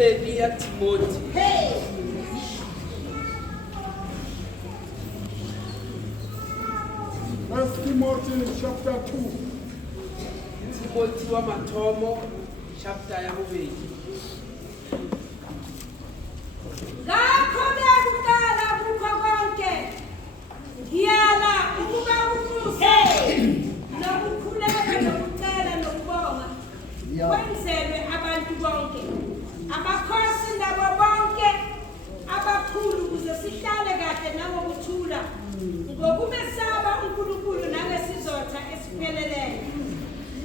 bobedi ya Timothy. First Timothy chapter 2. Timothy wa mathomo chapter ya bobedi. Ngakho-ke kuqala kukho konke ngiyala ukuba ubuso nokukhuleka nokucela nokubonga kwenzelwe abantu bonke, amakhosi nabo bonke abakhulu, ukuze sihlale kahle nangokuthula ngokumesaba uNkulunkulu nangesizotha esipheleleyo.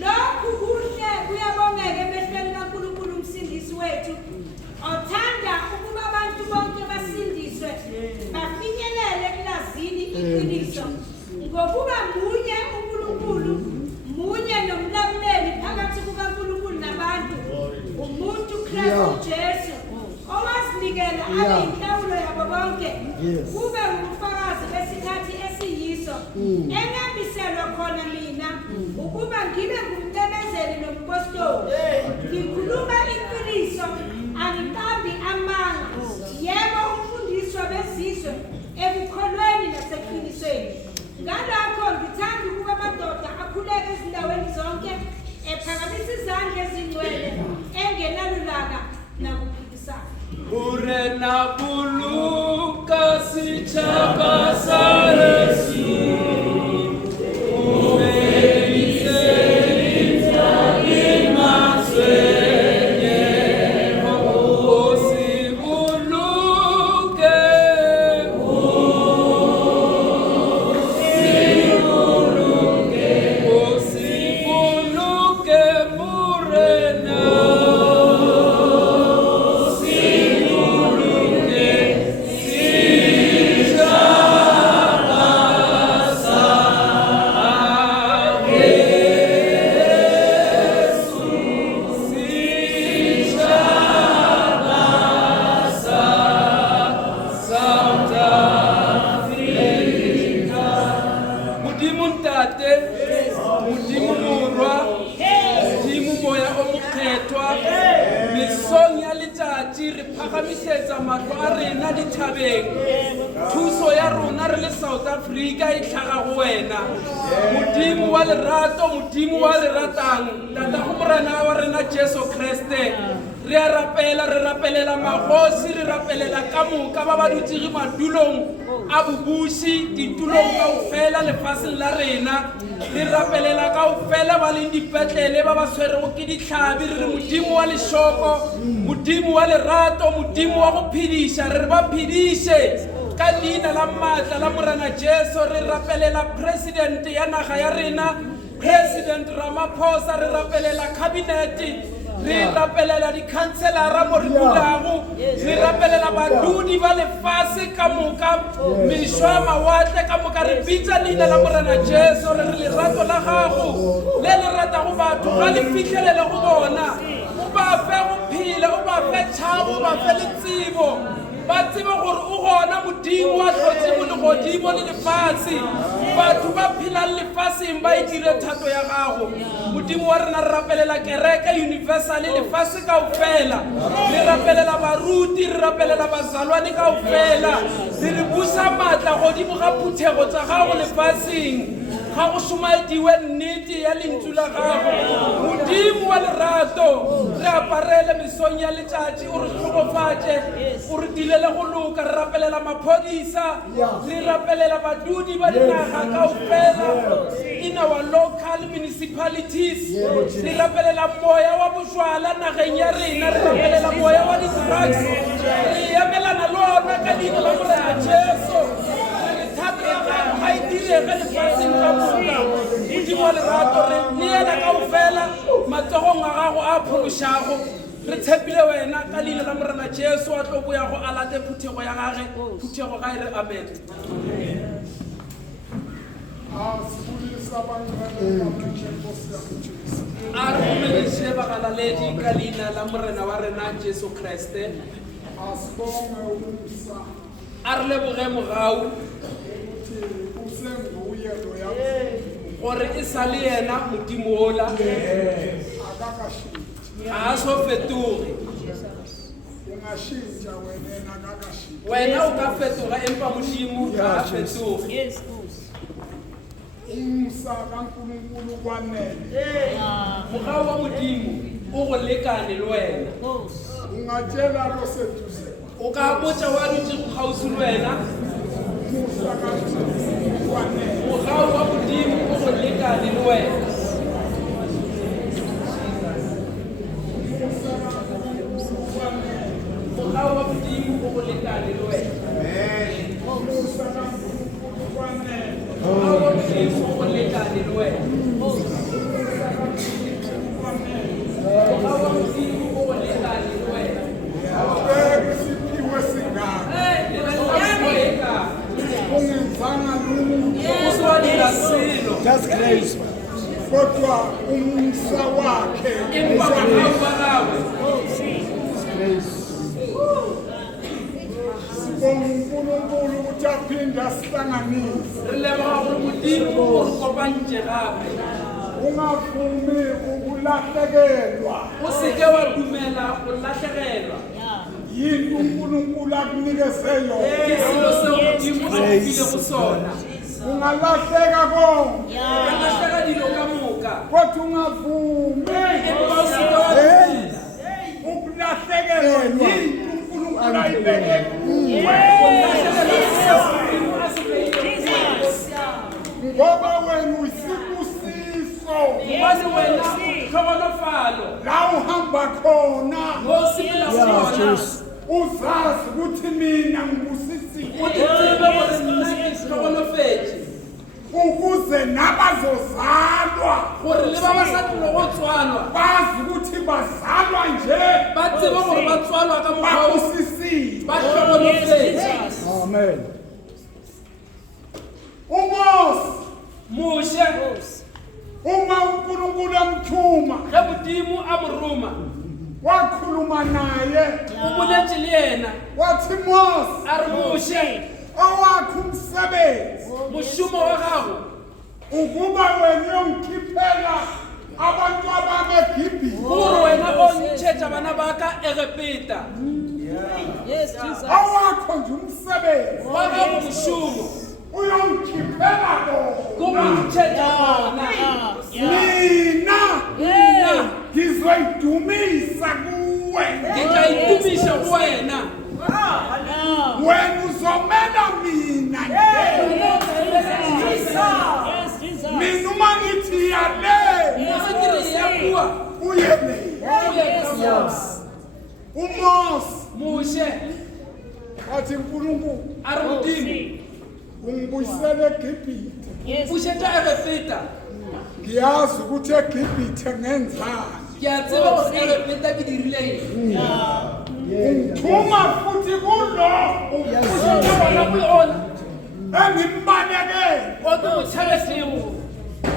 Lokhu kuhle kuyabongeka emehlweni kaNkulunkulu umsindisi wethu, othanda ukuba abantu bonke basindiswe bafinyelele ekulazini iqiniso, ngokuba munye uNkulunkulu, munye nomlamuleli phakathi kukaNkulunkulu nabantu, umuntu Kristu Jesu, owazinikela abe inhlawulo yabo bonke, kube ubufakazi besikhathi esiyiso, engambiselwa khona mina ukuba ngibe ngumcebezeli nompostoli. Ngikhuluma iqiniso, angiqambi amanga, yebo umfundiswa bezizwe ekukholweni naseqinisweni. Ngalokho ngithanda ukuba amadoda akhuleke ezindaweni zonke, ephakamise izandla ezingcwele, engenalulaka nakuphikisana. Urena buluka sichaba sa Yesu. Thuso ya rona re le South Africa e tlhaga go wena, Modimo wa lerato, Modimo wa leratang, tata go morena wa rena Jesu Kriste. Re a rapelela magosi, re rapelela ka moka ba ba dutse madulong a bobuši, ditulong kaofela lefatsheng la rena. Re rapelela kaofela ba leng dipetlele ba ba tshwerego ke ditlhabi. Re re Modimo wa lešoko, Modimo wa lerato, Modimo wa go phediša, re ba phediše ka leina la maatla la morena Jesu. Re rapelela president ya naga ya rena, President Ramaphosa. Re rapelela kabinete, re rapelela dikhanselara mo re dulago, re rapelela badudi ba lefase ka moka, mešwa ya mawatle ka moka. Re bitsa leina la morena Jesu, re re lerato la gago le le ratago batho ga le fitlhelele go bona, o ba fe go phela, o ba fe tšhabo, o ba fe letsebo, ba tsebe gore o gona Modimo wa tlhotsego le godimo le lefase. Batho ba phelang lefaseng ba itire thato ya gago. Modimo wa rena re rapelela kereke universal lefase kaofela, re rapelela baruti, re rapelela bazalwane kaofela, re re busa maatla godimo ga phuthego tsa gago lefaseng, ga go somaediwe nnete ya lentswe la gago. Modimo wa lerato, re aparele mesong ya letšatši, o re hlogofatše, o re dilele go loka. Re rapelela maphodisa, re rapelela badudi ba dinaga kaofela in our local municipalities. Re rapelela moya wa bojwala nageng ya rena, re rapelela moya wa di-drugs, re emelana le ona ka leina la morena Jesu. Thato ya gago ga e direge lefaseng ka moka. Modimo wa lerato, re neela kaofela matsogong a gago a phološago. Re tshepile wena ka leina la morena Jesu a tlo boya go alate phuthego ya gage. Phuthego ga e re amen. A re romediše bagalaledi ka leina la morena wa rena Jesu Kriste. A re leboge mogau gore e sa le yena Modimo ola ga a so fetoge. ungashintsha wena kakashintsha. wena o ka fetoga empa modimo ga a fetoge. Yes, Nkosi. Umsa kaNkulunkulu kwanele. mogao wa modimo o go lekane le wena. Nkosi. Ungatshela lo seduze. o ka botsa wa dutse go gausi le wena. Umsa kaNkulunkulu kwanele. mogao wa modimo o go lekane le wena. mogao wa modimo o go lekane le wena. Umsa kaNkulunkulu kwanele. mogao wa modimo o go lekane le wena. mogao wa modimo o go lekane le wena. Awubeki isiphiwe singaka. Ungenzanga lutho. usiwadila silo Just grace. Kodwa umsa wakhe. empa mogao wa gawe. Sibonga uNkulunkulu ukuthi aphinde asihlanganise. re leboga gore modimo o re kopantše gape. Ungavumi ukulahlekelwa. o seke wa dumela go latlhegelwa. Yinto uNkulunkulu akunikeze yona. ke selo seo modimo a go file go sona. Ungalahleka konke. ka latlhega dilo ka moka Kodwa ungavumi empa o seke wa dumela ukulahlekelwa yinto uNkulunkulu ayibeke kuwe. modimo a se beile Ngoba wena uyisibusiso. gobane wena tlhogonofalo La uhamba khona mo o sepela gona. uzazi ukuthi mina ngibusisiwe. o ditsebe gore nna ke tlhogonofetse Ukuze nabazozalwa gore le ba ba sa tlo go tswalwa bazi ukuthi bazalwa nje ba tsebe gore ba tswalwa ka mokgwa o babusisiwe. ba tlhogonofetse. Amen. Umosi moše uma uNkulunkulu amthuma ge modimo a mo roma wakhuluma naye o boletse le yena wathi Mose a re moše owakho umsebenzi mošomo wa gago ukuba wena uyongikhiphela abantu ababeGibhithe. gore wena o ntšhetša bana ba ka egepeta Yes, Jesus. Owakho nje umsebenzi wa gago mošomo uyongikhiphela ko bona. go ntšhetša bona. Mina Yeah. ngizoyidumisa kuwe. ke tla itumiša go wena. Wena uzomela mina nje. Yes, Jesus. Mina uma ngithi yale Ge ke re ya bua uye le. o ye ka Mose. UMose moše wathi uNkulunkulu a re modimo ungibuyisele eGibhithe. Yes. bušetša egepeta Ngiyazi ukuthi eGibhithe ngenzani. ke a tseba gore egepeta ke dirileng Ungithuma futhi kulo bušetša bona go ona engimbalekele. o ke motšhabetsego.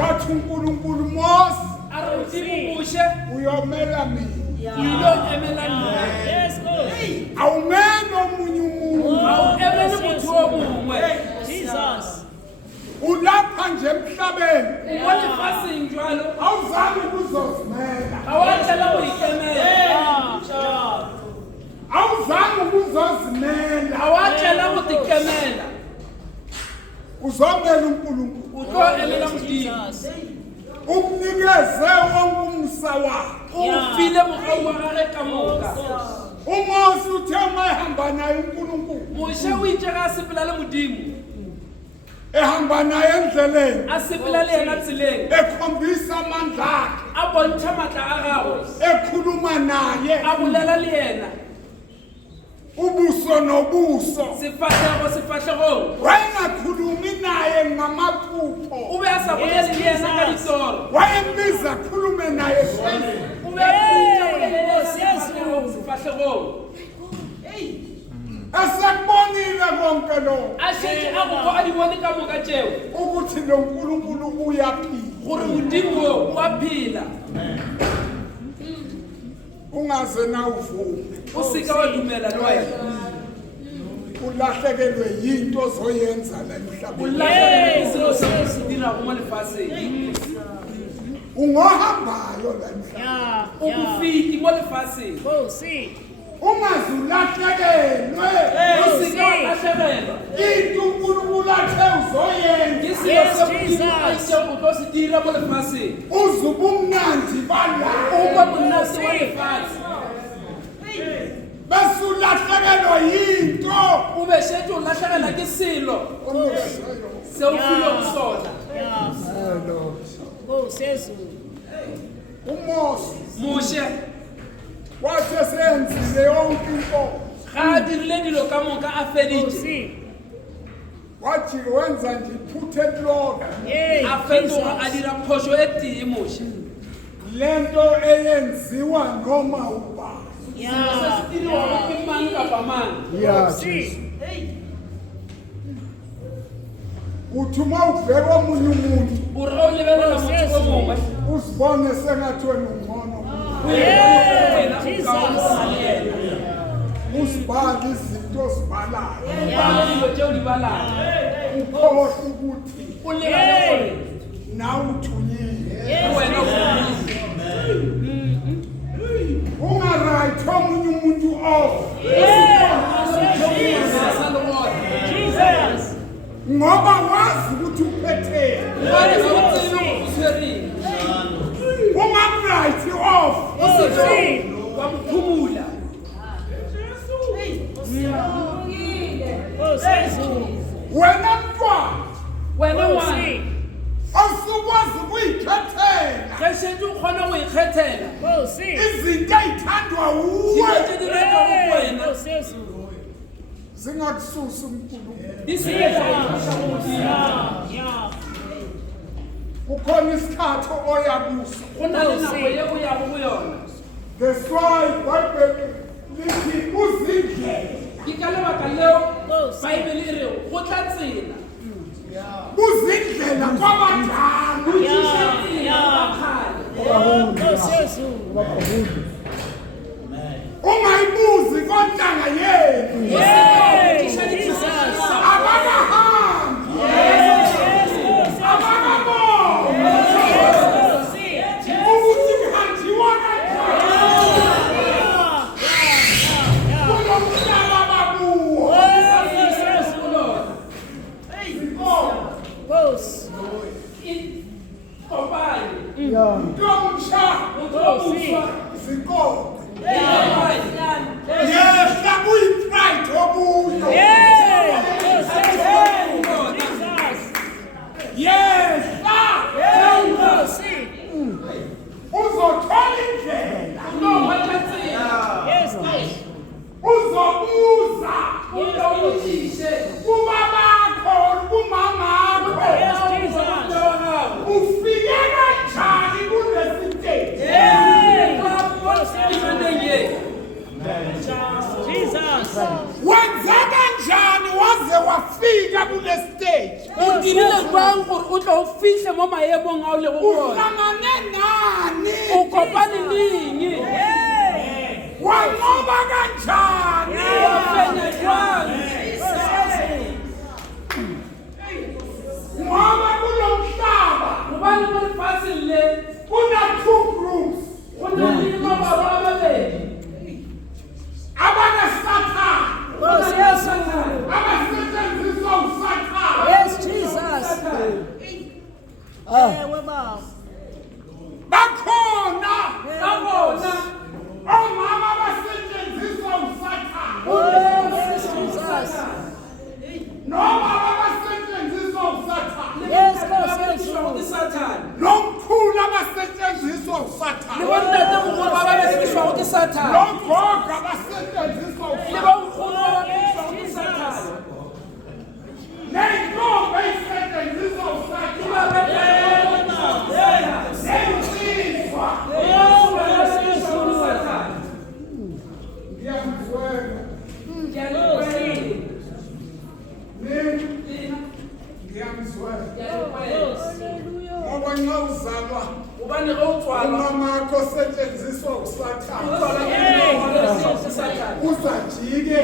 Wathi uNkulunkulu Mose a re modimo moše uyomela mina. o ile o emela nna Yes, Lord. Awumele omunye umuntu. ga o emele motho o mongwe. Jesus. Ulapha nje emhlabeni. mo lefaseng jalo Awuzami ukuzozimela. ga wa tlela go ikemela. Awuzami ukuzozimela. ga wa tlela go tikemela. Uzomela uNkulunkulu. o tlo emela modimo Jesus. Umnikeze wonke umsa wakhe. o file mogau wa gage ka moka. uMose uthe mayihamba naye uNkulunkulu. moše o itse ga a sepela le modimo Ehamba naye endleleni. a sepela le yena tseleng Ekhombisa amandla akhe. a bontšha maatla a gagwe Ekhuluma naye. a bolela le yena Ubuso nobuso. sefatlhego sefatlhegong. Wayengakhulumi naye ngamaphupho. o be a sa bolele le yena ka ditoro. Wayembiza akhulume naye phezulu. o be a putša bolele le yena sefatlhegong sefatlhegong. Esekubonile konke lokho a šetše a go a di bone ka moka tšeo ukuthi lo uNkulunkulu uyaphila. gore modimo o o a phela. Ungaze na uvume. o seka wa dumela le wena Ulahlekelwe yinto ozoyenza la o emhlabeni. latlhegele selo seo se dirago mo lefaseng. Ungohambayo la emhlabeni. Yeah. o bofiti mo lefaseng. Oh, see. ungazulahlekelwe Usike walahlekelwa. into uNkulunkulu athe uzoyenza Ke selo Yes, se Modimo Jesus. a iseng o tlo se dira mo lefatsheng. uzubumnandi O bala kwa monate wa lefatshe. besulahlekelwa yinto O be shetse o latlhegelwa ke selo se o fileng sona. Yes. Lord. Oh, says uMose Moshe wathi esenzile yonke into ga a dirile dilo ka moka a Oh, feditše. see. wathi wenza nje iphutha elilodwa Yay, A fetoga a Jesus. dira phoso e tee Moshe. lento eyenziwa noma uba Se Yeah. se diriwa ke mang kapa mang. Oh, see. uthi uma ubheka omunye umuntu O re o lebelela motho o mongwe. uzibone sengathi wena ungcono O Yeah, wena o Jesus. kaone le yena. uzibhaka izinto ozibalayo O bala dilo tse o di balang. ukhohle ukuthi O lebale gore nawe uthunyile ke wena o fedile. ungarayithi omunye umuntu off Sa le gona. Jesus. ngoba wazi ukuthi uphetheni Gobane ga o tsebe gore o tshwereng. ungarayithi off O se ke wa mo phumula. Oh, says wena mntwana Wena Oh, ngwana see. awusukwazi ukuyikhethela ge setse o kgona go ikgethela. Oh, see. izinto ey'thandwa Dilo wuwe tse di ratwago ko Hey, wena oh, says zingakususi unkulunkulu di senyetsa go thusa go Modimo. Yeah, yeah. kukhona isikhathi oya kuso Go na le nako ye o yago go yona. that's why ibhayibheli lithi uzindlela Ke ka lebaka leo Oh, see. baebele e re go tla tsela. uzindlela kwabadala Go thusa Yeah, tsela yeah. ba kgale. Oh, says ungayibuzi kontanga yenu Yay, Jesus. abakahambi abakaboni Oh, see. ukuthi kuhanjiwa kanjani kulo mhlaba bakuwo Kopane. ntomsha Motho o moswa. zikolo Kopane. yehla kuyi-pride obuyo yehla uzothola indlela Uzokwatsha tsela. uzobuza Uzobuthise. kubabakho kumamakho ufike kanjani kulesi stage wenza kanjani waze wafika kule stage O dirile jwang gore o tle o fitlhe mo maemong a o le go ona? uhlangane nani O kopane leng? wanqoba kanjani O fenya jwang? ngoba kulo mhlaba Gobane mo lefatsheng le kuna-two groups go na le mabalo a mabedi. abanesathane Go na le ya Satane. abasetshenziswa usathane Yes, Jesus. bakhona Ka bona, omama abasetshenziswa usathane Yes, Jesus. nobaba abasetshenziswa usathane Yes, le Lord, berekiswa go ke Satane. nomkhulu abasetshenziswa usathane Le bontatemogolo ba berekiswa go ke Satane. nogogo abasetshenziswa Le usathane bonkgono ba berekiswa go ke Satane. nentombi eyisetshenziswa Le usathane barata ba nensizwa berekiswa go ke Satane. ngiyamzwela Ke a le kwele. nini ngiyamzwela Ke a le kwele. ngoba nxa uzalwa Gobane ge o tswalwa, umamakho osetshenziswa o usathane tswalwa ke molao wa berekiswa go ke Satane. uzajike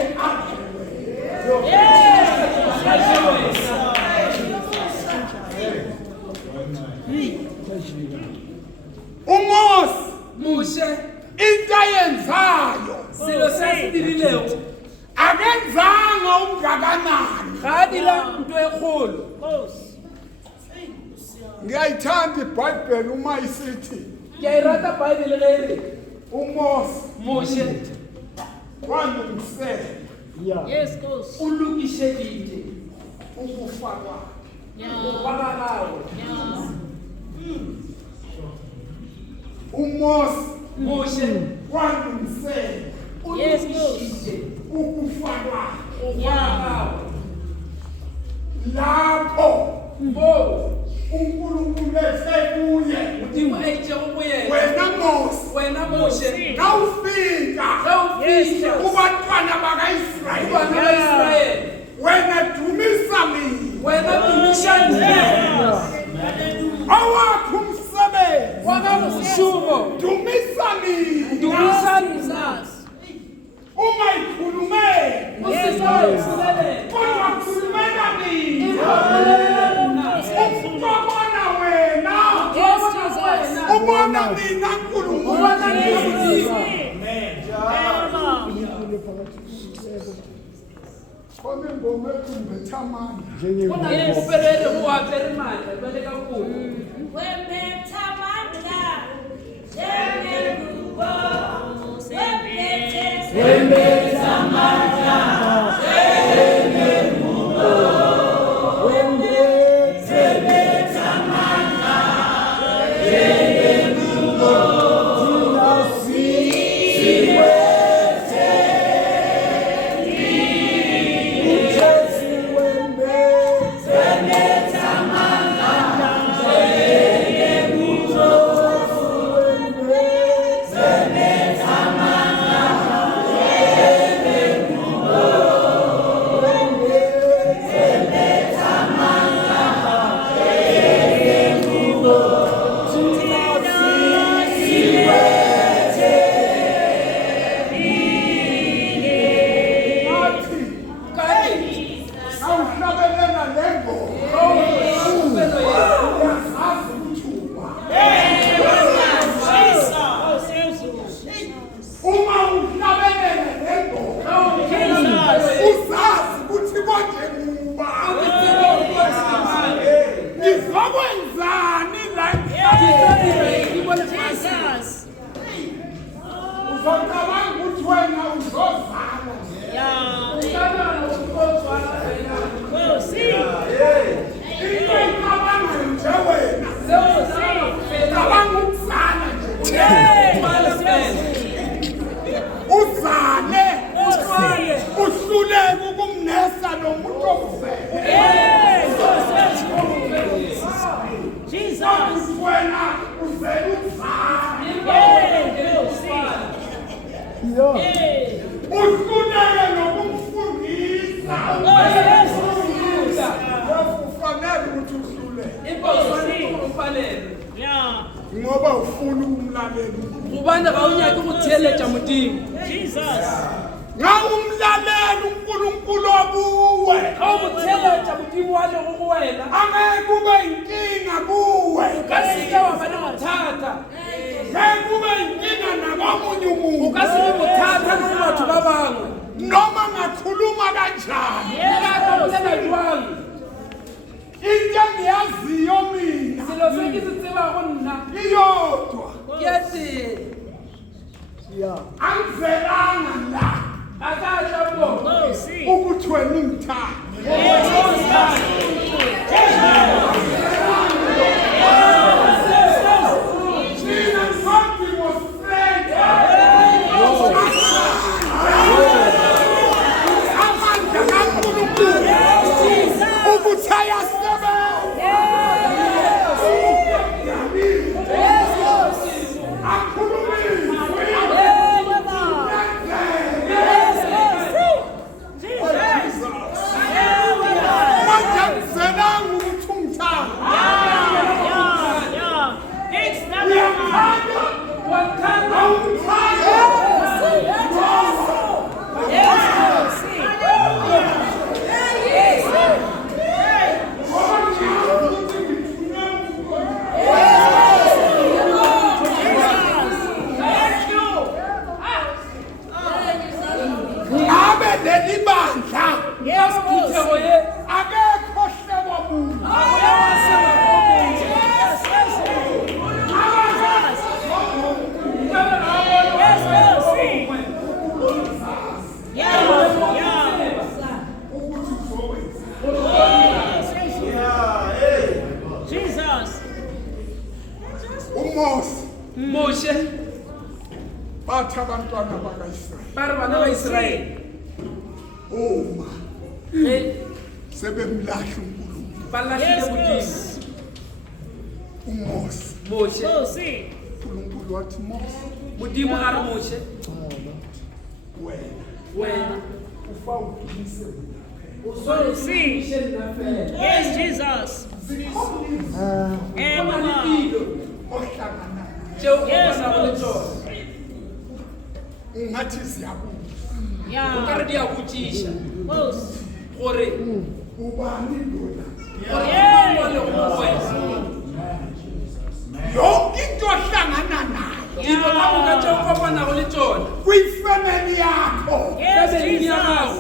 uMose Moshe into ayenzayo selo se a se dirilego akenzanga ungakanani. ga a dira nto e kgolo. Ngiyayithanda iBhayibheli uma isithi Ke a e rata baebele ge e re uMose Moshe walungisela Yes, Ghost. o lokišeditše ukufa kwakhe. go ba ga gagwe. uMose Moshe walungisela o Yes, lokišitše ukufa kwakhe. go ba ga gagwe. Lapho Moo uNkulunkulu ethe kuye, modimo a itšego go yena wena Mose wena Moshe nawufika ge o fiša kubantwana bana baka-Israyeli ba Israele wena dumisa mina wena dumiša nne owakho umsebenzi wa ga mošomo dumisa mina dumisa nna Jesus. ungayikhulumeli o se ka wa itshelela kodwa khulumela mina bolelela nna umuntu obona wena Yes, Jesus. ubona mina nkulunkulu bona nna modimo khona ingoma ethi mbetha amandla go na le popelo e re go apere maatla jwale ka kobo Wembetha amandla, njengengubo. Wembethe kati nawuhlabelela le ngoma ga o popelo ye uyazazi ukuthuba uma uhlabelela le ngoma uzazi ukuthi konje ngubani ngizokwenzani la Jesus. uzocabanga ukuthi wena uzozala into icabanga nje wena cabanga ukuzala nje uzale uhluleke ukumnesa nomuntu okuzele Jesus. wena uzele ukuzala uhluleke nokumfundisa ufanele ukuthi uhluleke ngoba ufuna ukumlalela gobane ga o nyake go theeletša modimo nga umlalela unkulunkulu obuwe ga o mo theeletša modimo wa lego go wena angeke ube inkinga kuwe ka seke wa ba le bothata ngeke ube inkinga nakomunye o umuntu ka se be bothata le go batho ba bangwe noma ngakhuluma kanjani aka jwang into engiyaziyo mina selo se ke se tsebago nna iyodwa ke a tee angizelanga la a ka tla bona ukuthi wena ungithanda mina ngizothi ngosifreda amandla kankulunkulu ukuthi ayasebenza akhulumiswe leli bandla Yes, boss. Phuthego ye akekho hlebo muntu ga go ya wa seba go motho. Yes, yes. Nka be ga go Yes, yes. Yeah, ukuthi uzokwenza Jesus. uMose Moshe bathi abantwana bakaIsrayeli ba re bana ba Israele uma ge sebemlahla uNkulunkulu ba lahlile Yes, modimo. boss. uMose Moshe Bossy. uNkulunkulu wathi Mose modimo a re Moshe wena wena ufa uphilise o swanetse Bossy. o iše nna fela. Yes, Jesus. Go na le Amen. dilo ohlangana tšeo o Yes, kopanang le boss. tsona ngathi siyabuza o ka Yeah. re di a botšiša Boss. gore ubani lona gore Yeah. ke mang wa le go wena yonke into ohlangana nayo dilo ka moka tšeo o kopanago le tsona kwifamily yakho Yes, kabeleng ya gago Jesus.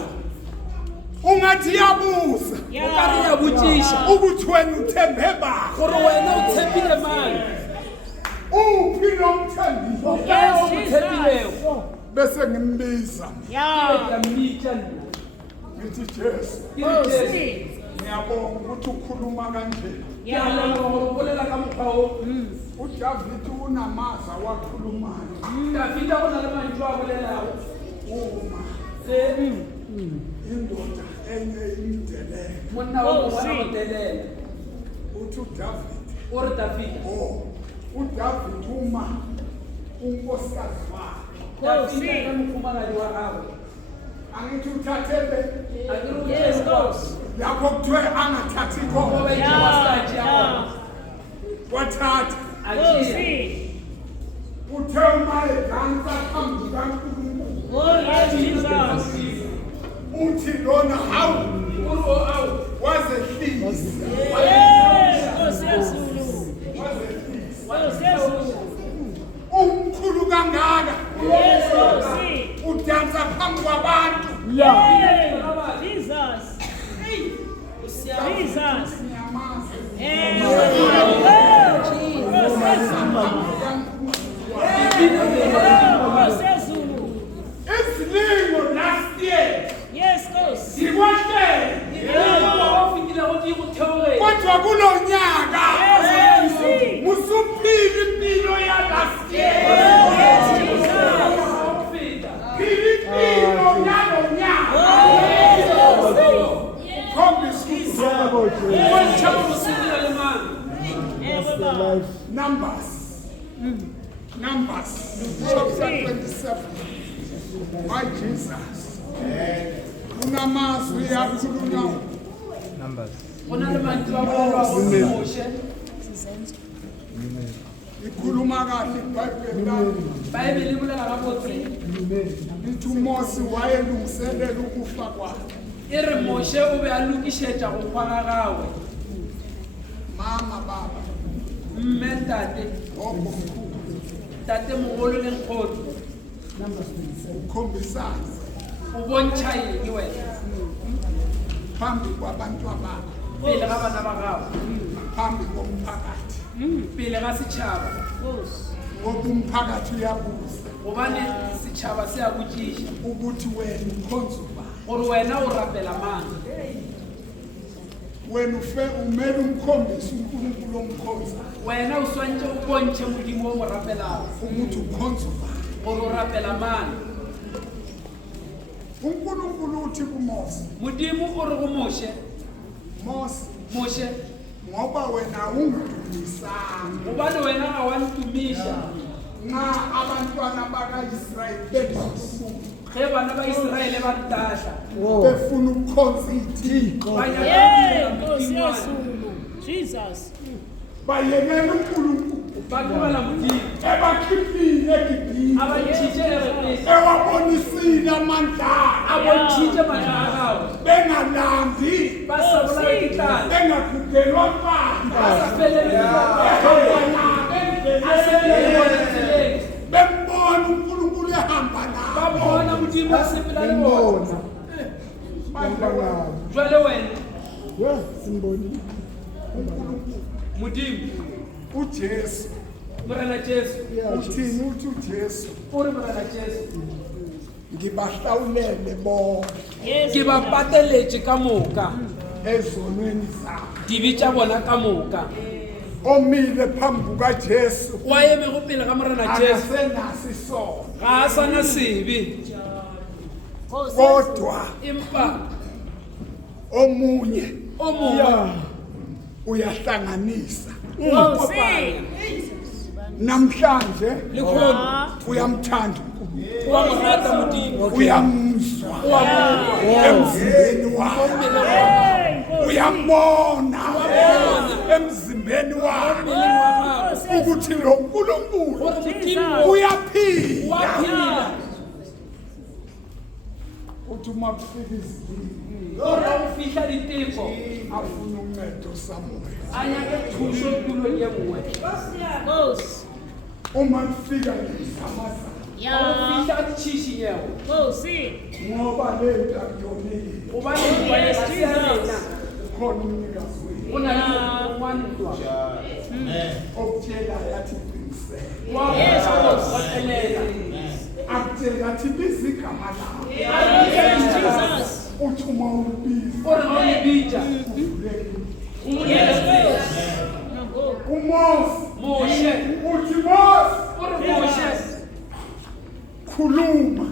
ungathi iyabuza o ka re ya botšiša ukuthi wena uthembe bani gore wena o tshepile mang uphi lo mthembiso o kae o mo tshepilego bese ngimbiza Yeah. ya mmitša nna ngithi Jesu ke re Jesu Bossy. ngiyabonga ukuthi ukhuluma kanjena ke a leboga gore o bolela ka mokgwa o uDavide unamaza wakhulumayo Davida go na le mantšu a bolelago uma ge indoda enye imdelele monna wa mongwe a go telela uthi uDavide o re Davida uDavide uma unkosikazi wakhe Davida ka mokhumagadi wa gagwe angithi uthathele a ke re o Yes, tšee boss. lapho kuthiwe angathathi go khona ba itše masaji a Yeah. gona wathatha a tšea Bossy. uthe uma edansa phambi kaNkulunkulu Oh, yes, Jesus. uthi lona hawu o re o ao wazehlisa Yes, Bossy Zulu. Bossy Zulu. umkhulu kangaka Yes, Bossy. udansa phambi kwabantu Yeah. Jesus. Jesus. ngiyamazi Amen. Bossy Zulu. isilingo last year Yes, boss. sikwahlele o fitilego di go theogeng kodwa kulo nyaka Yes, Bossy. musuphila impilo ya last year Yes, Jesus. go feta phila impilo yalo nyaka Yes, Bossy. khombisa ukuthi bontšha gore o sepela le mang Numbers chapter 27 my Jesus kunamazwi akhulunywa go na le mantšu a bolelwago ke Moshe ikhuluma kahle iBhayibheli lami baebele e bolela gabotse lithi uMose wayelungiselela ukufa kwakhe e re Moshe o be a lokišetša go kgwana gagwe mama baba mme tate gogo mkhulu tate mogolo le nkgono ukhombisana o bontšha eng wena phambi kwabantu abakho pele ga bana ba gago phambi komphakathi pele ga setšhaba ngoba umphakathi uyabuza gobane setšhaba se a botšiša ukuthi wena ukhonza ubani gore wena o rapela mang wena umele umkhombise uNkulunkulu omkhonza wena o swantše o bontšhe modimo o mo rapelago ukuthi ukhonza ubani gore o rapela mang uNkulunkulu uthi kuMose modimo o re go Moshe Mose ngoba wena ungidumisanga gobane wena ga wa ntumiša nxa abantwana bakaIsrayeli bekukhuluma ge bana ba Israele ba ntahla befuna ukukhonza iThixo ba nyaka Yeah, go Bossy dira modingwana Zulu. Jesus. bayekela uNkulunkulu ba tlogela modimo ebakhiphile eGibhithe a ba ntšhitše eretese ewabonisile amandla a bontšhitše maatla a gago bengalandi ba sa bolaya ditlala bengagudelwa ba phandle sa felele a sepele bona tseleng bembona uNkulunkulu ehamba ba nabo bona modimo a sepela le bona jwale wena Yeah, simboni. modimo uJesu morena jesu uthini uthi uJesu o re morena jesu ngibahlawulele bonke ke ba pateletse ka moka ezonweni zabo dibe tša bona ka moka omile phambi kukaJesu wa emego pele ga morena jesu akasenasi isono ga a sana sebe kodwa empa omunye o mongwe uyahlanganisa o kopanya namhlanje le kgono uyamthanda wa mo rata modimo uyamzwa wa mo emzimbeni wakhe uyambona emzimbeni wakhe ukuthi lo nkulunkulu gore modimo uyaphila waphila uthi uma kufika izidingo gore o fihla diteko afuna uncedo samoya a nyake thuso tulong ye nngwe uma kufika izamazana o fihla tšhišinyego ngoba le nto akuyonile gobane dibaega sealena khona umnikazi wethu go na le mongwantwa okutshela yathi qinisele waelela akutshela athi biza igama lakho uthi uma ubiza gore ga o lebitša uMose moshe uthi Mose gore moshe khuluma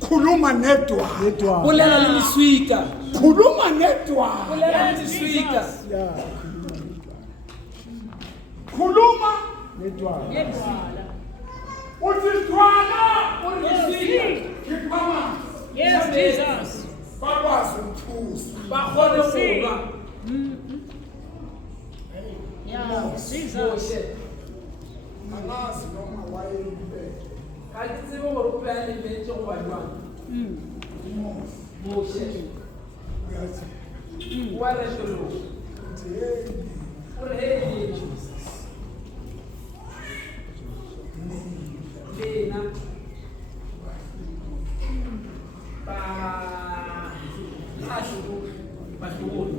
khuluma nedwala bolela le leswika khuluma nedwala bolela le leswika khuluma uthi dwala gore leswika khiphama bakwazi ukuphuza ba kgone go ba moshe angazi noma wayeyibeke ga ke tsebe gore o beya lebetse go ba jwang moshe uyathi wa retolong uthi hey gore he lena batlogolo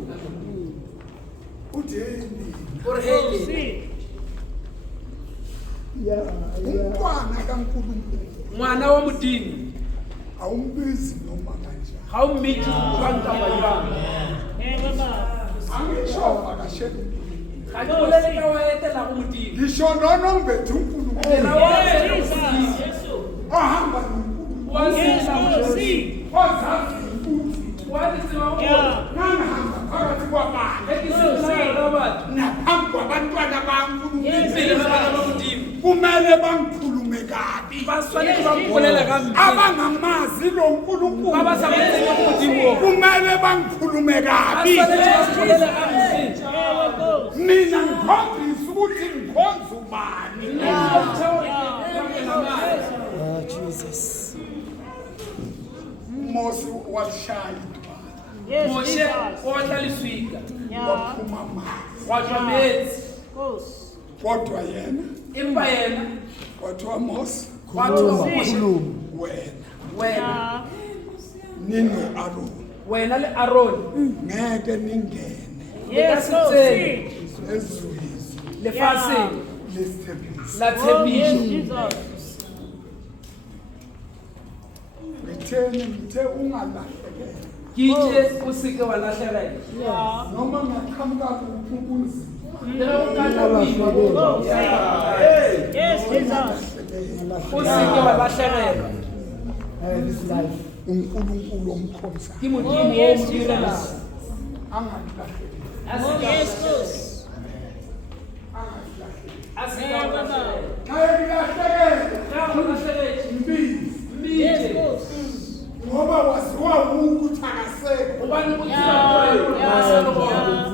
uthi hey gore he umntwana kaNkulunkulu ngwana wa modimo awumbizi noma kanjani ga o mmetse jwang kapa jwang angisho vakashela ga ke bolele ka wa etelago modimo ngisho nonombethe uNkulunkulu era wa etela modimo ohamba noNkulunkulu wa sela modimo ozazi ukuthi wa ditseba gore nangihamba phakathi kwabantu ge ke sebolaga ka batho naphambi kwabantwana pele kaNkulunkulu ga bana ba modimo kumele bangikhulume kabi ba swanetse ba mpolela ka mpe abangamazi lo nkulunkulu ba ba sa botsebe go modimo kumele bangikhulume ba kabi swanetse ba mpolela ka mpe mina ngikhombisa ukuthi ngikhonza ubani uMose walishaya idwala moshe o batla leswika waphuma amanzi wa jwa metsi kodwa yena empa yena kwathiwa Mose watho moshe wena wena nini Aaron wena le aroni ngeke ningene le ka setseng ezweni lefaseng lesithembiso la tshepišo ngithe ungalahlekela ke itse o seke wa latlhegela noma ngaqhamuka kuphi ubunzima le ge o katla boima bo o seke wa latlhegelwa uNkulunkulu omkhonza ke modimo o mo direlang angahlahlekela a seka go latlhegela xa ngilahlekela ga go latlhegetse mbizi mbite ngoba waziwa ukuthi akasekho gobane o tseba gore a sa le gona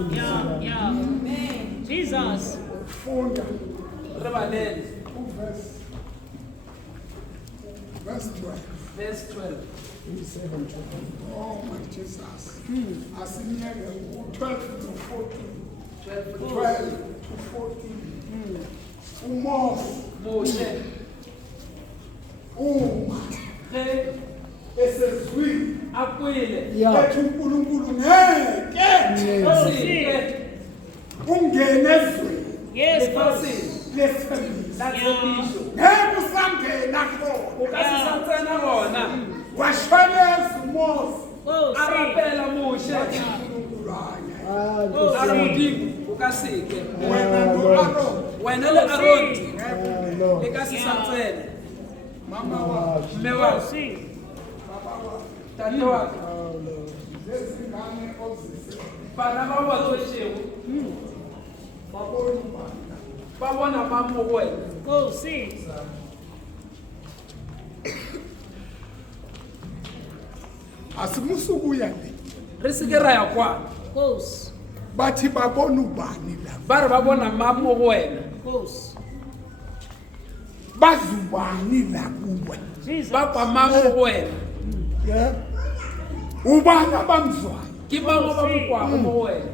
funda re balele verse 12 verse 12 oh my Jesus asinyeke 12 to 14 12 to 14 uMose moshe uma ge esezwini akwile ethi uNkulunkulu ngeke asike ungene ezweni Yes, boss. ephasini lesithembiso lasebisho ngeke usangena khona ukasisatsena bona washweleza uMose Go, see. arapela mushe uNkulunkulu hayi ari modimo ukasike wena no-Aaron wena le aroni lekasisatsene mama wakho mme Go, wako see. tate wako lezingane ozise bana ba batswetšego babona ubani ba bona mang mo go wena Go, see. asimusukuya le re seke ra ya kwana Goes. bathi babona ubani la ba re ba bona mang mo go wena Goes. bazubani la kuwe Jesus. ba kwa mang mo go wena yeah ubani abamzwayo ke mang ba mo kwago mo go wena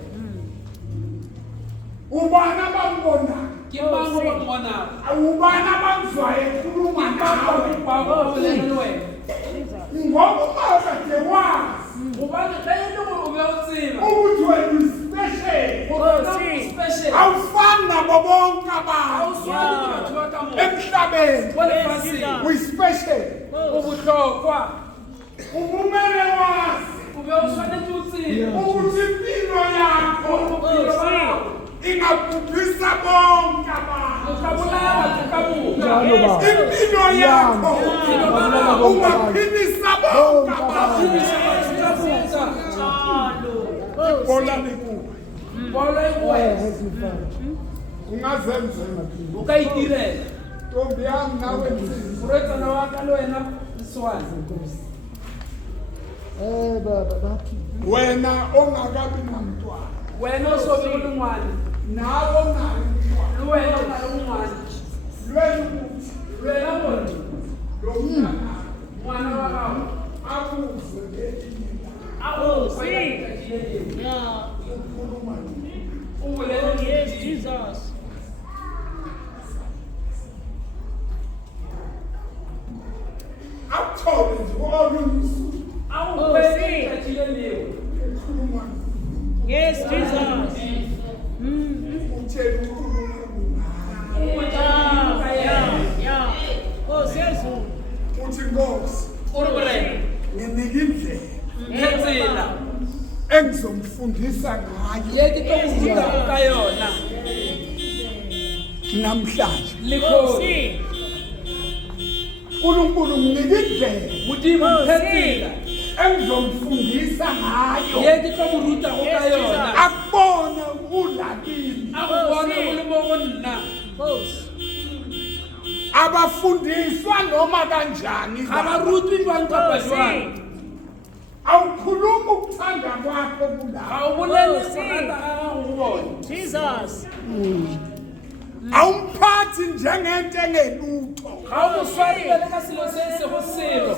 ubani abambonayo ke mang ba mo bonago ubani abamzwayo ekhuluma ke mang ba nawe mo kwago mo bolela le wena Jesus. ngoba ungakade wazi gobane ge e le gore o be o tseba ukuthi wena uspecial gore wena o special awufani nabo bonke ga o abantu swane ke batho ba ka moka emhlabeni mo lefaseng uyispecial o botlhokwa umumele wazi o be o tshwanetse o tseba ukuthi impilo yakho bophelo ba gago ingabhubhisa bonke abantu o ka bolaya batho ka moka impilo yakho ungaphilisa bonke abantu phedisa batho ka moka bola lekuwe bolo e go wena ungazenzela o ka itirela ntombi yami nawe nzima morwetsana wa ka le wena leswane wena ongakabi namntwana wena o sobe o le ngwane nawe ongabi mntwana le wena o na le ngwane lwelukuthi lwena gore lo mntwana ngwana wa gago akuze ngelinye a Oh, go see. Yeah. ukhuluma o bolele Yes, Jesus. akuthole nje olungusuku a go Oh, kwele see. letšatši le leo ekhuluma Yes, Jesus. utshela uNkulunkulu ngayo Yeah. Oh, says who? uthi Nkosi o re borena nginika indlela phetsela engizomfundisa ngayo ye ke tlo go rutago ka yona namhlanje Oh, lekgosi see. uNkulunkulu nginika indlela modimo Oh, phetsela engizomfundisa ngayo ye ke tlo mo rutago ka Yes, yona akubone ulakini a go bona o le mo go nna Goes. abafundiswa noma kanjani ga ba rutwe jwang kapa jwang awukhuluma ukuthanda kwakho ga kulawo o bolele Oh, go see. rata ga gago go bona Jesus. awumphathi njengento engelutho ga o mo swarelele ka selo se se go selo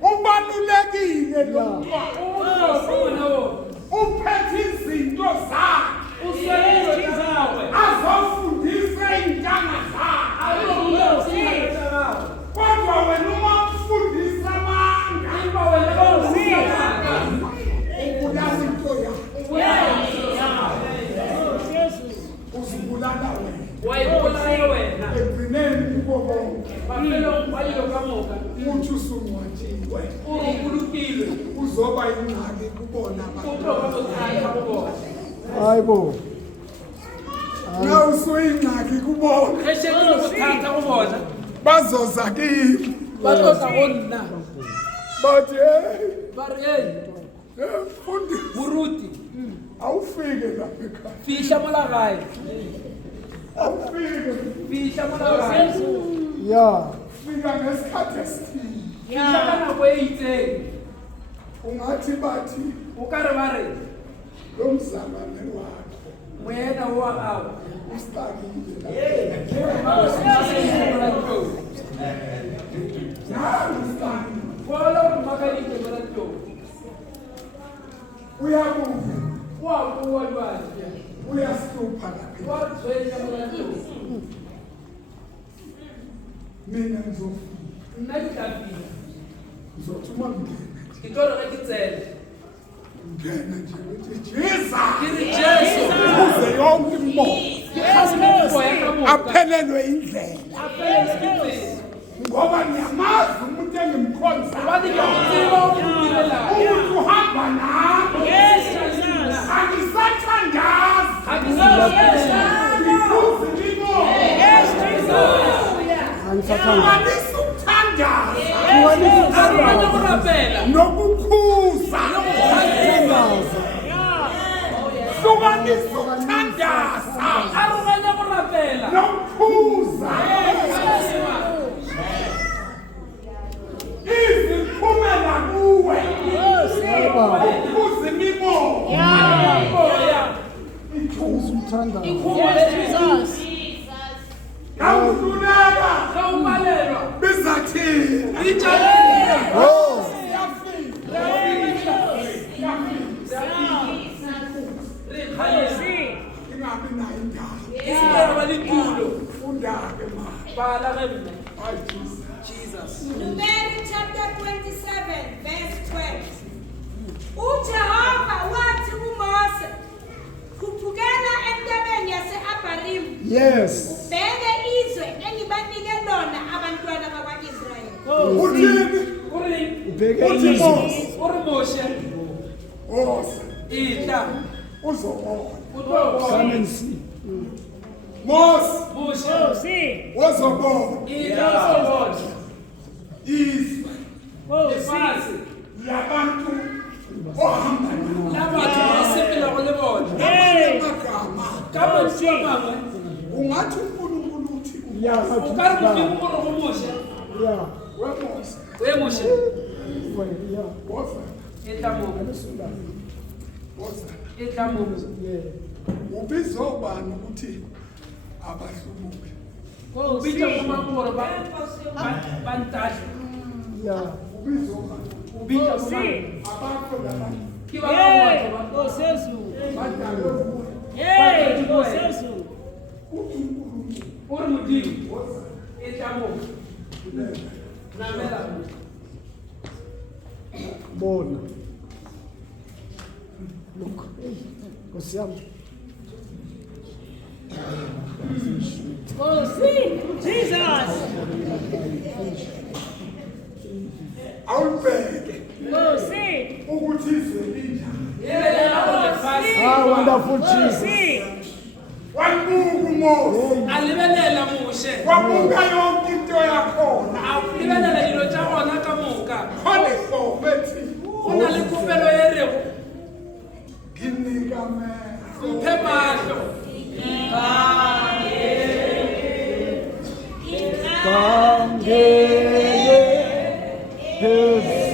ubalulekile lo mntwana o botlhokwa ngwana o uphethe izinto zakhe o swere dilo tsa gagwe azofundisa iy'ntanga zakhe a lo ruta go sena tsa gagwe kodwa wena uma mfundisa amanga empa wena ba o ruta maaka ubulala into yakho Oh, Jesus. uzibulala wena wa ibolaya wena ekugcineni kubo bonke mafelong ba dilo ka moka uthi usungcwatshiwe o re o bolokilwe uzoba ingxaki kubona o abantu tlo ba bothata go bona Hayibo. na usuyingxaki kubona ge shekile bothata go bona bazoza kimi ba tlotla go nna bathi hey ba re ei mfundisi moruti awufike lapha ekhaya fitlha mola gae awufike fitlha mola gae Ya. fika ngesikhathi esithile fitlha ka nako e itseng ungathi bathi o ka re ba re lo mzalwane wakho moena o wa gago ustakile fola gore makadike molatong uyabuya o a boa jwale uyahlupha lapha wa re tshwenya molatong mina ngizofika nna ke tla fila Uzothuma ngena. ke tlo re ke tsene Ngena nje uthi Jesus. ke re Jesu Kuze yonke imimoya ke khasile moya ka moka aphelelwe indlela. apele ke tsela Ngoba niyamazi umuntu engimkhonza. hobane ke go tseba o mo direlago Umuntu uhamba nami. Yes, Jesus. Angisathandazi. ga ke sa Ngikuze ngimoya. Yes, Jesus. Angisathanda. Hlukanisa ukuthandaza aroganya go rapela nokukhuza. Angisathanda. Hlukanisa ukuthandaza aroganya go rapela nokukhuza. Iziphumela kuwe. Baba, Ukhuza imimoya. moya ngisuthanda. ikhubo lezi Jesus. Ngawudluleka. ga umalelwa Bizathini. itshalile Oh, re kgaleng Ingabi nayo indawo. ke se ba ditulo Funda-ke ma. bala ge mme Hayi Jesus. Jesus Numeri chapter 27 verse 12. uJehova wathi kuMose, khuphukela entabeni yase-Abharimu yes. ubheke izwe engibanike lona abantwana bakwa-Israyeli. Uthini? uri Ubheke Uthi izwi. Mose. uri moshe Mose. itla Uzobona. utlo Come and see. Mose. moshe Oh, see. Uzobona. itla uzobona Izwe Oh, see. lefase yabantu ohamba nabo. la batho ba sepelago le bona Hey. Amagama. ka mantswe a mangwe Ungathi uNkulunkulu uthi Yeah, o ka re modimo gore go moshe yeah. weMose. e moshe Yeah. Woza. e tla mo Woza. e tla mo Yeah. Ubizwa ubani ukuthi abahlumuki. Oh, bitsa see. go mang gore ba ntahle Yeah. Ubizwa ubani. o bitsa Oh, go mang see. Abakho laba. ke ba bangwe Hey. batho ba Oh, sesu. Badalwe nguwe. Hey. Oh, sesu. Uthi uNkulunkulu. o re modimo Woza. e tla mo namela Bona. Look. Nkosi yami. Oh, see. Jesus. Awubheke Oh, see. ukuthi izwe linjani. ibelela go lefase Ah, wonderful Oh, Jesus. see. Wabuka uMose. a lebelela moshe Wabuka yonke into yakhona. a lebelela dilo tša gona ka moka Khona ifomu ethi go na le kopelo e rego nginika amehlo. mphe mahlo Kangele Yesu.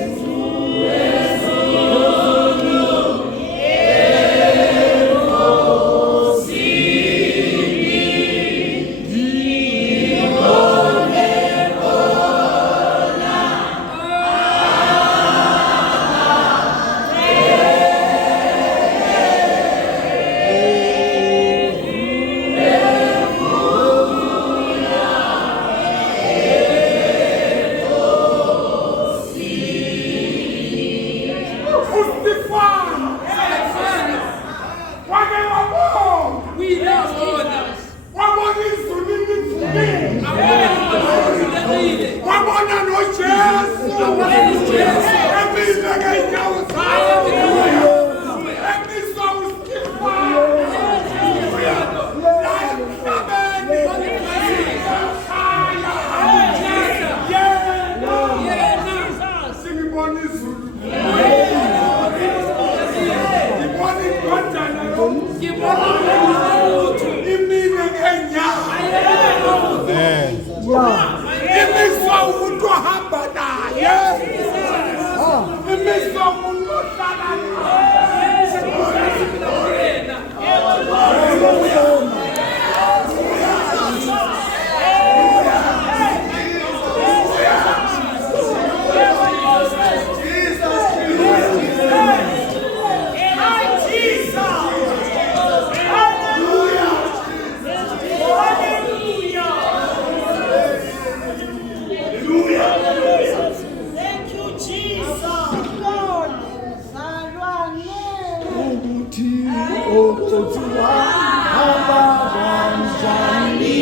uthi wahamba kanjani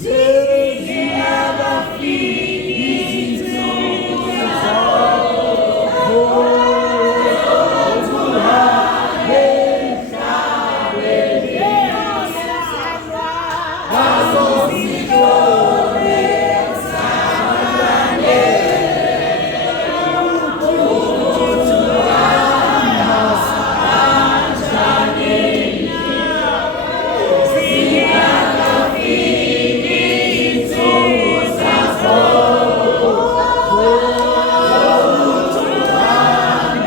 sezingakafiki izinsuku zakho uhambe emhlabeni azozithola emhlabeni uthi wahamba kanjani zingakafiki izinsuku zakho uthi uhambe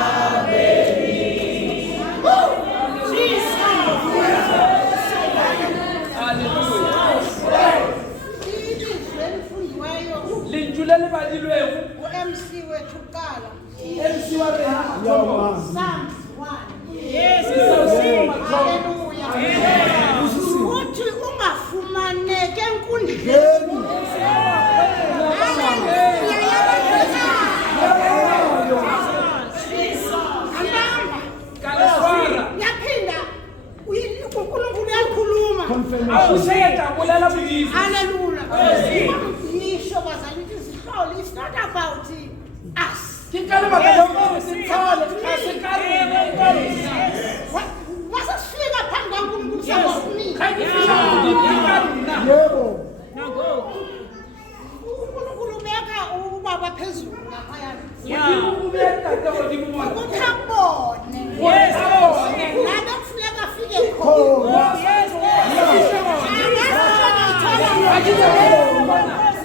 emhlabeni Linjule le badilwego u-MC wethu kuqala. MC wa rena Yawma. Psalms 1. Yes, we will sing. Hallelujah. Uthi ungafumaneke enkundleni. Ngeni kaleswara Yaphinda uNkulunkulu uyakhuluma. confirmation awuseyedabulela buyizi Hallelujah. Ngisho bazali ukuthi isihloli is not about us. ke ka lebaka la gore sithole ga se ka rena Wasifika phambi kaNkulunkulu sabafuni. ga ke fihla modimo ke ka nna yebo Now go. uNkulunkulu ubeka ubaba phezulu ngaphayana. modimo o beya tate godimo mona Ukuthi abone. Yes, Lana kufuneka afike khona. khona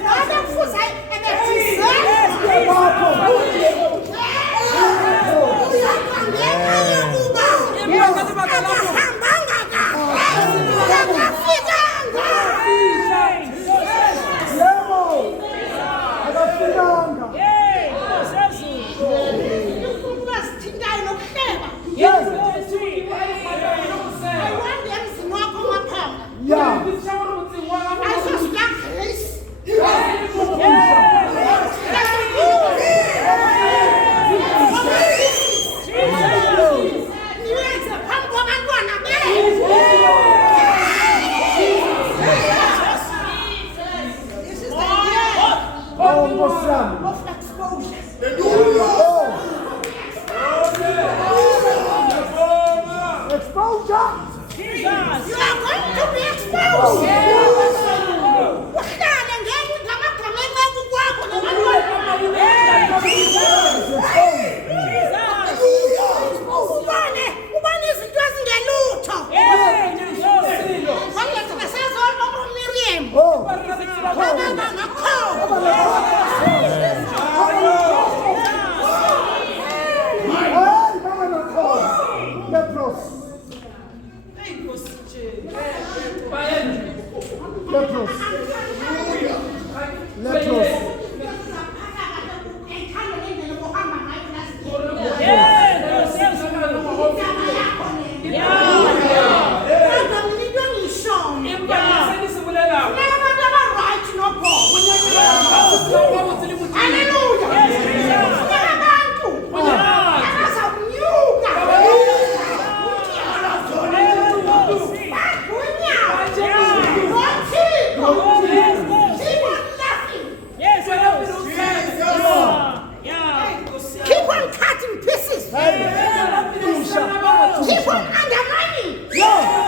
Lana kufuze ebethise. bakho yebo akafikanga Yay, go, Samson. yes yeah oh Nkosi yami oh exposure Jesus. You are going to be exposed. Uhlale ngeke ngamagama enceku kwakho nabantwana. Ubone izinto ezingelutho. Wangethi besazona uMiriam. oh Baba ngakho. hey mama nakho lepros lepros lepros Yeah, go, Samson. Yes, go. Yeah. Keep on cutting pieces. Keep on undermining. Yeah.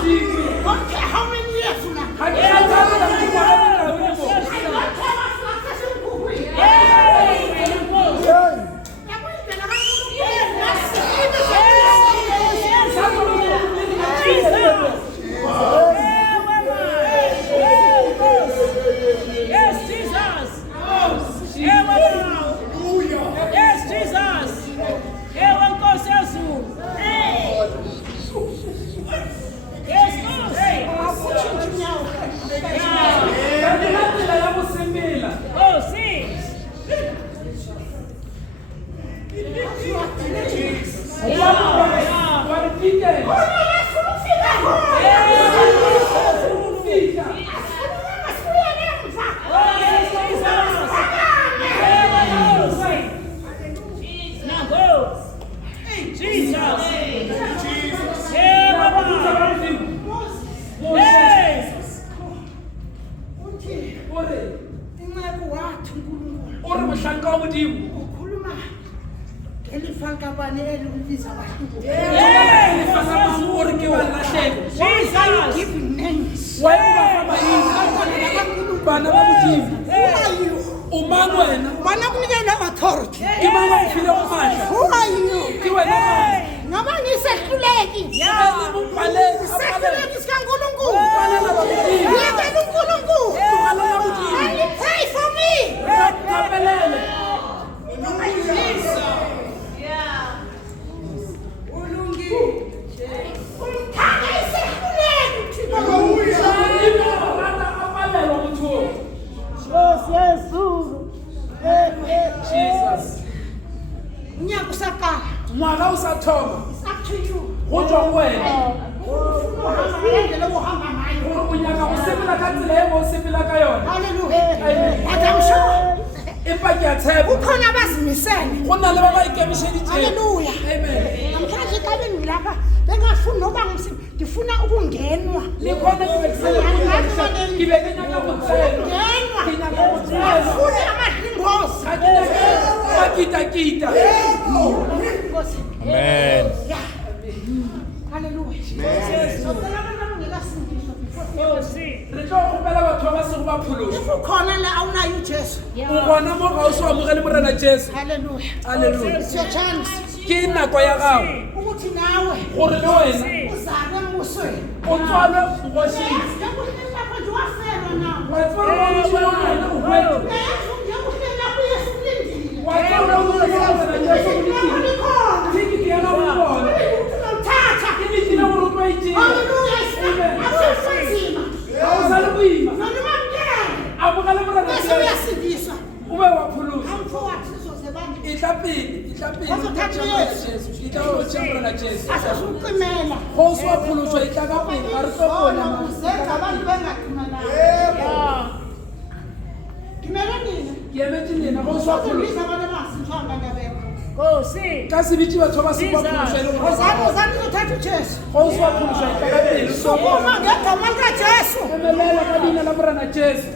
modimo. Don't care how many years now. Ha ke kgathalle ka dingwaga di kae mo. I don't care what flash is in Google. Yes, Jesus. Yes, Jesus. Nkosi Yesu. Yes, Ndlela ya go sembela. Oh, see. Wa re pitela. Now go. Jesus. Hey, Baba. Hey. O re mohlanka wa modimo. Hey. O re ke wa latlhela. Jesus. Wa e ba fa maina. Bana ba modimo. O mang wena? Authority. Ke mang wa go file go matla? Who are you? Ke wena mang? Ngoba ngisehluleki. Ke mo paleng, a paleng. Sehluleki sikaNkulunkulu. Palela ba modimo. Ngiyacela uNkulunkulu. Palela modimo. And you pray for me. Thapelele. Umthanda isehluleki Thixo. Modimo o rata a palelwa mothong. Jesus. Unyaka usaqala. Ngwaga o sa thoma. It's up to you. Go tswa go wena. Uhamba ngendlela ohamba ngayo. Gore o nyaka go sepela ka tsela e mo sepela ka yona. Hallelujah. But I'm sure Empa ke a tshepa. ukhona abazimisele. Go nna le ba ba ikemiseditseng. Hallelujah. Amen. Namhlanje xa bengilapha bengafuni noba ngifuna ukungenwa. Le khona ke be ke nyaka go tsena. Ngenwa. Ke nyaka go tsena. Ngifuna amadlingozi. Ga ke nyake ba kita-kita. Amen. Yeah. Hallelujah. So phela abantu abangekasindiswa before Oh, see. Re tlo gopela batho ba ba sego ba pholoso. ukhona la awunayo uJesu. O bona mo ga o se amogele morena Jesu. Hallelujah. Hallelujah. It's your chance Ke nako ya gago ukuthi nawe gore le wena uzalwe embusweni. o tswalwe bogoshing. Lapho nje wafelwa nawe. Wa tswalwa mo mošong wa wena o hwetse. Ngiyakufela kuYesu ulindile. Wa tswalwa mo mošong wa wena Jesu o letile. Tikiti ya gago o bona. Uthatha. Ke letile gore o tlo e tšea. Hallelujah. Amen. Akusanzima. Ga o sa le boima. Nonimamkele. Amogele morena Bese Jesu. uyasindiswa. O be wa pholoso. Amforward sizozebani. E tla pele. E tla pele. Bazothatha Yesu. E tla go tšea morena Jesu. Asezuqimela. Go o se wa pholoso e tla ka pele. Ga re tlo bona mang. Uzenza abantu bengaqimelanga. Dumela nina. Ke emetse nena go o se wa pholoso. Uzobiza abantu abangasithwanga ngabekho. Oh, see. Ka se bitse batho ba se wa pholoso e le gore Ozani uzothatha uJesu. go o se wa pholoso e tla ka pele. Sukuma ngegama likaJesu. Emelela ka leina la morena Jesu.